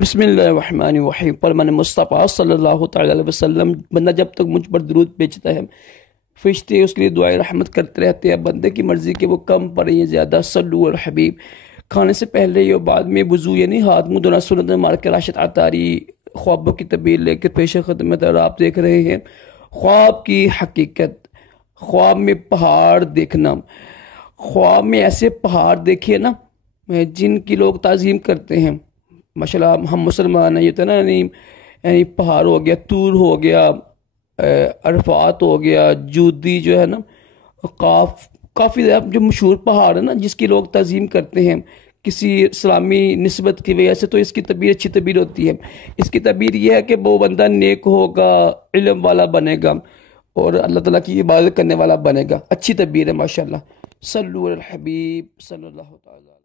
बिस्मिल्लाहिर्रहमानिर्रहीम। पर मैंने मुस्तफ़ा सल्लल्लाहु तआला अलैहि वसल्लम, बंदा जब तक मुझ पर दुरूद भेजता है फरिश्ते उसके लिए दुआए रहमत करते रहते हैं। बंदे की मर्जी कि वो कम पढ़े या ज़्यादा। सल्लु अल हबीब। खाने से पहले या बाद में वज़ू यानी हाथ मुँह धोना सुन्नत है। मार के राशिद आतारी ख्वाबों की तबीर लेकर पेश खदमत और आप देख रहे हैं ख्वाब की हकीकत। ख्वाब में पहाड़ देखना। ख्वाब में ऐसे पहाड़ देखिए ना जिनकी लोग ताज़ीम करते हैं। माशाल्लाह हम मुसलमान हैं, ये तो ना यानी यानी पहाड़ हो गया, तूर हो गया, अरफात हो गया, जूदी जो है ना, काफ़ी जो मशहूर पहाड़ है ना जिसकी लोग तज़ीम करते हैं किसी इस्लामी निस्बत की वजह से, तो इसकी तबीर अच्छी तबीर होती है। इसकी तबीर यह है कि वो बंदा नेक होगा, इल्म वाला बनेगा और अल्लाह ताला की इबादत करने वाला बनेगा। अच्छी तबीर है माशाल्लाह। सल्लु अल हबीब सल्लल्लाहु अलैहि वसल्लम।